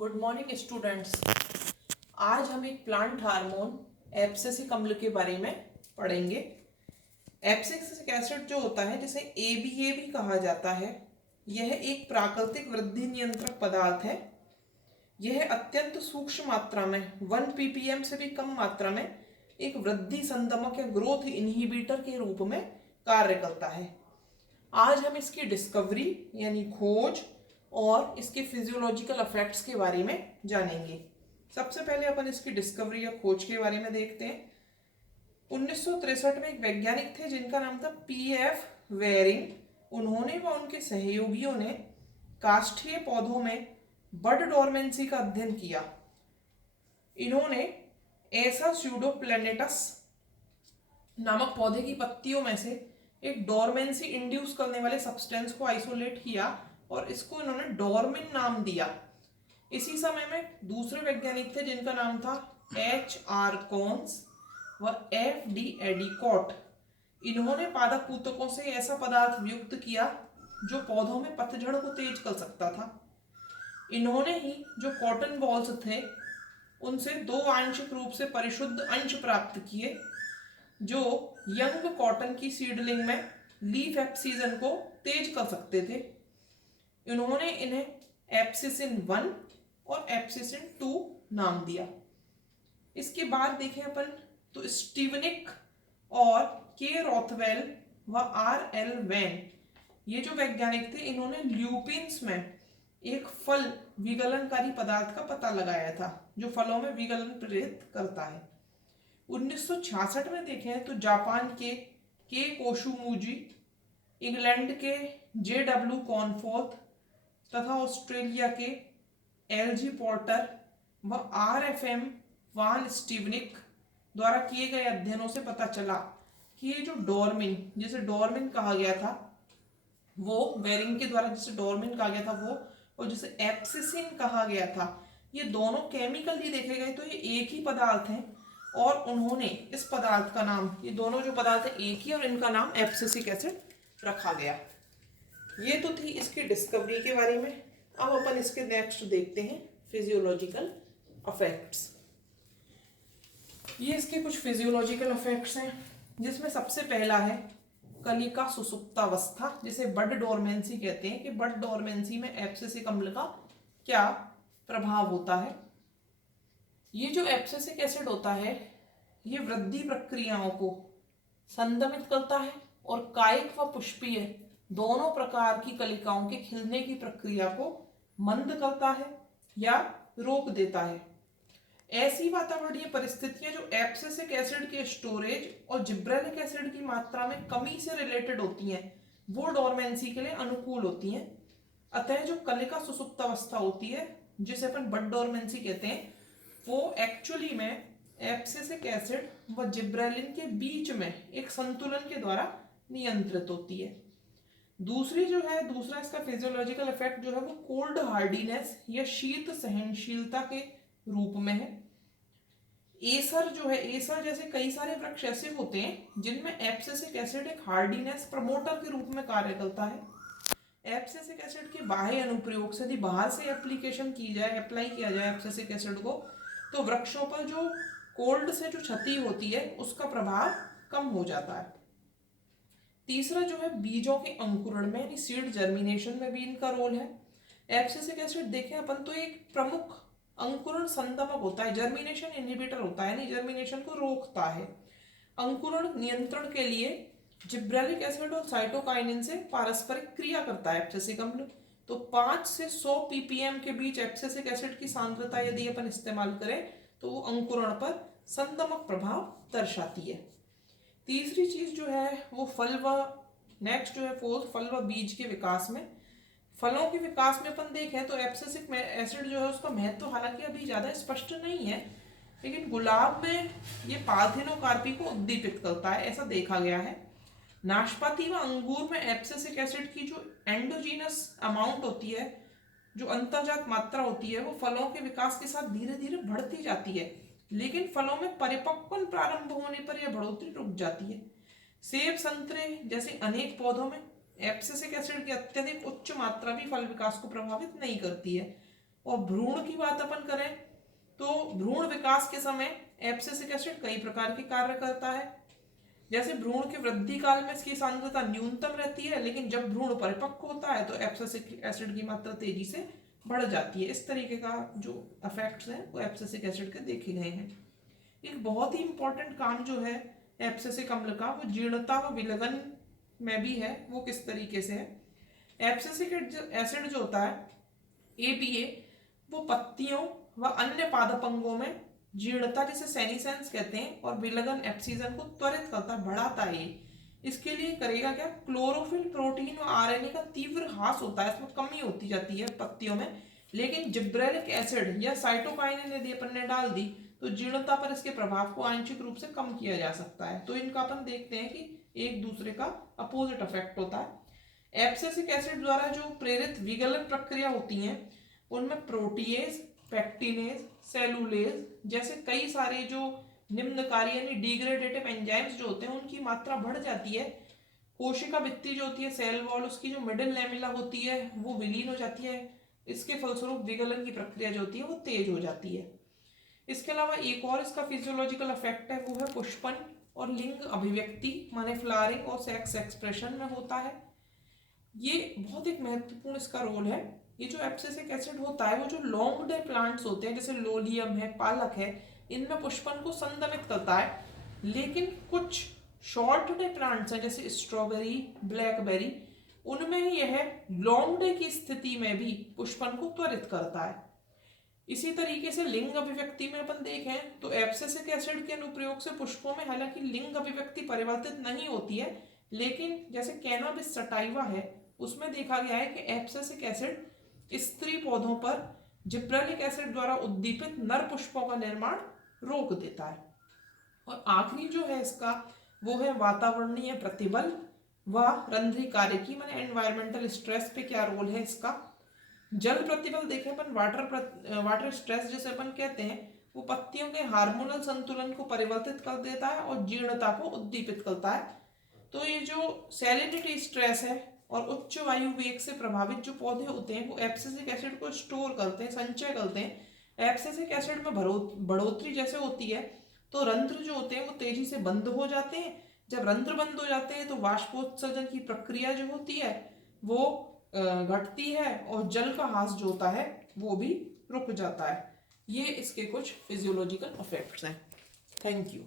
Good morning students. आज हम एक प्लांट हार्मोन एब्सिसिक अम्ल के बारे में पढ़ेंगे। एब्सिसिक एसिड जो होता है जिसे ABA भी कहा जाता है, यह एक प्राकृतिक वृद्धि नियंत्रक पदार्थ है। यह अत्यंत सूक्ष्म मात्रा में 1 ppm से भी कम मात्रा में एक वृद्धि संदमक या ग्रोथ इनहिबिटर के रूप में कार्य करता है। आज हम इसकी डिस्कवरी यानी खोज और इसके फिजियोलॉजिकल इफेक्ट्स के बारे में जानेंगे। सबसे पहले अपन इसकी डिस्कवरी या खोज के बारे में देखते हैं। 1963 में एक वैज्ञानिक थे जिनका नाम था PF वेरिंग। उन्होंने व उनके सहयोगियों ने काष्ठीय पौधों में बड डोरमेंसी का अध्ययन किया। इन्होंने ऐसा स्यूडोप्लेनेटस नामक पौधे की पत्तियों में से एक डोरमेंसी इंड्यूस करने वाले सब्सटेंस को आइसोलेट किया और इसको इन्होंने डोरमिन नाम दिया। इसी समय में दूसरे वैज्ञानिक थे जिनका नाम था HR कॉन्स व FD एडिकॉट। इन्होंने पादप पूतकों से ऐसा पदार्थ युक्त किया जो पौधों में पतझड़ को तेज कर सकता था। इन्होंने ही जो कॉटन बॉल्स थे उनसे 2 आंशिक रूप से परिशुद्ध अंश प्राप्त किए जो यंग कॉटन की सीडलिंग में लीफ एब्सिसन को तेज कर सकते थे। इन्होंने इन्हें एब्सिसिन 1 और एब्सिसिन 2 नाम दिया। इसके बाद देखें अपन तो स्टीवनिक और के रॉथवेल व RL वैन, ये जो वैज्ञानिक थे, इन्होंने ल्यूपिन्स में एक फल विगलनकारी पदार्थ का पता लगाया था जो फलों में विगलन प्रेरित करता है। 1966 में देखें तो जापान के कोशुमुजी, इंग्लैंड के JW कॉनफोर्थ तथा ऑस्ट्रेलिया के LG पॉर्टर व RFM वान स्टीवनिक द्वारा किए गए अध्ययनों से पता चला कि ये जो डोरमिन, जिसे डोरमिन कहा गया था वो, वेरिंग के द्वारा जिसे डोरमिन कहा गया था वो, और जिसे एब्सिसिन कहा गया था, ये दोनों केमिकली देखे गए तो ये एक ही पदार्थ हैं और उन्होंने इस पदार्थ का नाम, ये दोनों जो पदार्थ है एक ही, और इनका नाम एब्सिसिक एसिड रखा गया। ये तो थी इसकी डिस्कवरी के बारे में। अब अपन इसके नेक्स्ट देखते हैं फिजियोलॉजिकल इफेक्ट्स। ये इसके कुछ फिजियोलॉजिकल इफेक्ट्स हैं जिसमें सबसे पहला है कलिका सुसुप्तावस्था, जिसे बड डोरमेंसी कहते हैं कि बड डोरमेंसी में एब्सिसिक अम्ल का क्या प्रभाव होता है। ये जो एब्सिसिक एसिड होता है ये वृद्धि प्रक्रियाओं को संदमित करता है और कायिक व पुष्पीय दोनों प्रकार की कलिकाओं के खिलने की प्रक्रिया को मंद करता है या रोक देता है। ऐसी वातावरणीय परिस्थितियां जो एब्सिसिक एसिड के स्टोरेज और जिब्रेलिक एसिड की मात्रा में कमी से रिलेटेड होती हैं वो डोरमेंसी के लिए अनुकूल होती हैं। अतः जो कलिका सुसुप्तावस्था होती है जिसे अपन बड डोरमेंसी कहते हैं, वो एक्चुअली में एब्सिसिक एसिड व जिब्रेलिन के बीच में एक संतुलन के द्वारा नियंत्रित होती है। दूसरा इसका फिजियोलॉजिकल इफेक्ट जो है वो कोल्ड हार्डीनेस या शीत सहनशीलता के रूप में है। एसर जो है, एसर जैसे कई सारे वृक्ष ऐसे होते हैं जिनमें एब्सिसिक एसिड एक हार्डीनेस प्रमोटर के रूप में कार्य करता है। एब्सिसिक एसिड के बाह्य अनुप्रयोग से यदि बाहर से एप्लीकेशन की जाए, अप्लाई किया जाए एब्सिसिक एसिड को, तो वृक्षों पर जो कोल्ड से जो क्षति होती है उसका प्रभाव कम हो जाता है। तीसरा जो है बीजों के अंकुरण में यानी सीड जर्मिनेशन में भी इनका रोल है। एब्सिसिक एसिड देखें अपन तो एक प्रमुख अंकुरण संदमक होता है, जर्मिनेशन इनहिबिटर होता है, यानी जर्मिनेशन को रोकता है। अंकुरण नियंत्रण के लिए जिब्रेलिक एसिड और साइटोकाइनिन से पारस्परिक क्रिया करता है एब्सिसिक अम्ल। तो 5 से 100 ppm के बीच एब्सिसिक एसिड की सांद्रता यदि अपन इस्तेमाल करें तो वो अंकुरण पर संदमक प्रभाव दर्शाती है। तीसरी चीज जो है वो फल व नेक्स्ट जो है फोर्थ, फल व बीज के विकास में, फलों के विकास में अपन देखें तो एब्सिसिक एसिड जो है उसका महत्व हालांकि अभी ज्यादा स्पष्ट नहीं है, लेकिन गुलाब में ये पार्थिनोकार्पी को उद्दीपित करता है, ऐसा देखा गया है। नाशपाती व अंगूर में एब्सिसिक एसिड की जो एंडोजीनस अमाउंट होती है, जो अंतर्जात मात्रा होती है, वो फलों के विकास के साथ धीरे धीरे बढ़ती जाती है, लेकिन फलों में परिपक्वन प्रारंभ होने पर यह बढ़ोतरी रुक जाती है। सेब, संतरे जैसे अनेक पौधों में एब्सिसिक एसिड की अत्यधिक उच्च मात्रा भी फल विकास को प्रभावित नहीं करती है। और भ्रूण की बात अपन करें तो भ्रूण विकास के समय एब्सिसिक एसिड कई प्रकार के कार्य करता है। जैसे भ्रूण के वृद्धि काल में इसकी सांद्रता न्यूनतम रहती है, लेकिन जब भ्रूण परिपक्व होता है तो एब्सिसिक एसिड की मात्रा तेजी से बढ़ जाती है। इस तरीके का जो इफेक्ट्स हैं वो एब्सिसिक एसिड के देखे गए हैं। एक बहुत ही इंपॉर्टेंट काम जो है एब्सिसिक अम्ल का, वो जीर्णता व विलयन में भी है। वो किस तरीके से है? एब्सिसिक एसिड जो होता है ABA, वो पत्तियों व अन्य पादप अंगों में जीर्णता, जिसे सेनीसेंस कहते हैं, और विलयन एप्सिजन को त्वरित करता, बढ़ाता है। इसके लिए करेगा क्या? क्लोरोफिल प्रोटीन और RNA का तीव्र ह्रास होता है, इसमें कमी होती जाती है पत्तियों में। लेकिन जिब्रेलिक एसिड या साइटोकाइनिन यदि अपन ने डाल दी तो जीर्णता पर इसके प्रभाव को आंशिक रूप से कम किया जा सकता है। तो इनका अपन देखते हैं कि एक दूसरे का अपोजिट इफेक्ट होता है। एब्सिसिक एसिड द्वारा जो प्रेरित विगलन प्रक्रिया होती हैं उनमें प्रोटीएज, पैक्टिनेज, सेलुलेज जैसे कई सारे जो निम्नकारी यानी डिग्रेडेटिव एंजाइम्स जो होते हैं उनकी मात्रा बढ़ जाती है। कोशिका भित्ति जो होती है, सेल वॉल, उसकी जो मिडिल लैमेला होती है वो विलीन हो जाती है। इसके फलस्वरूप विगलन की प्रक्रिया जो होती है वो तेज हो जाती है। इसके अलावा एक और इसका फिजियोलॉजिकल इफेक्ट है, वो है पुष्पन और लिंग अभिव्यक्ति, माने फ्लावरिंग और सेक्स एक्सप्रेशन में होता है। ये बहुत एक महत्वपूर्ण इसका रोल है। ये जो एब्सिसिक एसिड होता है वो जो लॉन्ग डे प्लांट्स होते हैं जैसे लोलियम है, पालक है, इनमें पुष्पन को संदमित करता है। लेकिन कुछ शॉर्ट डे प्लांट्स हैं जैसे स्ट्रॉबेरी, ब्लैकबेरी, उनमें यह लॉन्ग डे की स्थिति में भी पुष्पन को त्वरित करता है। इसी तरीके से लिंग अभिव्यक्ति में अपन देखें तो एब्सिसिक एसिड के अनुप्रयोग से पुष्पों में हालांकि लिंग अभिव्यक्ति परिवर्तित नहीं होती है, लेकिन जैसे कैनाबिस सटाइवा है उसमें देखा गया है कि एब्सिसिक एसिड स्त्री पौधों पर जिब्रेलिक एसिड द्वारा उद्दीपित नर पुष्पों का निर्माण रोक देता है। और आखिरी जो है इसका वो है वातावरणीय प्रतिबल व रंध्री कार्यकी, माने एनवायरमेंटल स्ट्रेस पे क्या रोल है इसका। जल प्रतिबल देखें अपन, वाटर स्ट्रेस जिसे अपन कहते हैं, वो पत्तियों के हार्मोनल संतुलन को परिवर्तित कर देता है और जीर्णता को उद्दीपित करता है। तो ये जो सैलिनिटी स्ट्रेस है और उच्च वायु वेग से प्रभावित जो पौधे होते हैं वो एब्सिसिक एसिड को स्टोर करते हैं, संचय करते हैं। एब्सिसिक एसिड में बढ़ोतरी जैसे होती है तो रंध्र जो होते हैं वो तेजी से बंद हो जाते हैं। जब रंध्र बंद हो जाते हैं तो वाष्पोत्सर्जन की प्रक्रिया जो होती है वो घटती है और जल का ह्रास जो होता है वो भी रुक जाता है। ये इसके कुछ फिजियोलॉजिकल इफेक्ट्स हैं। Thank you.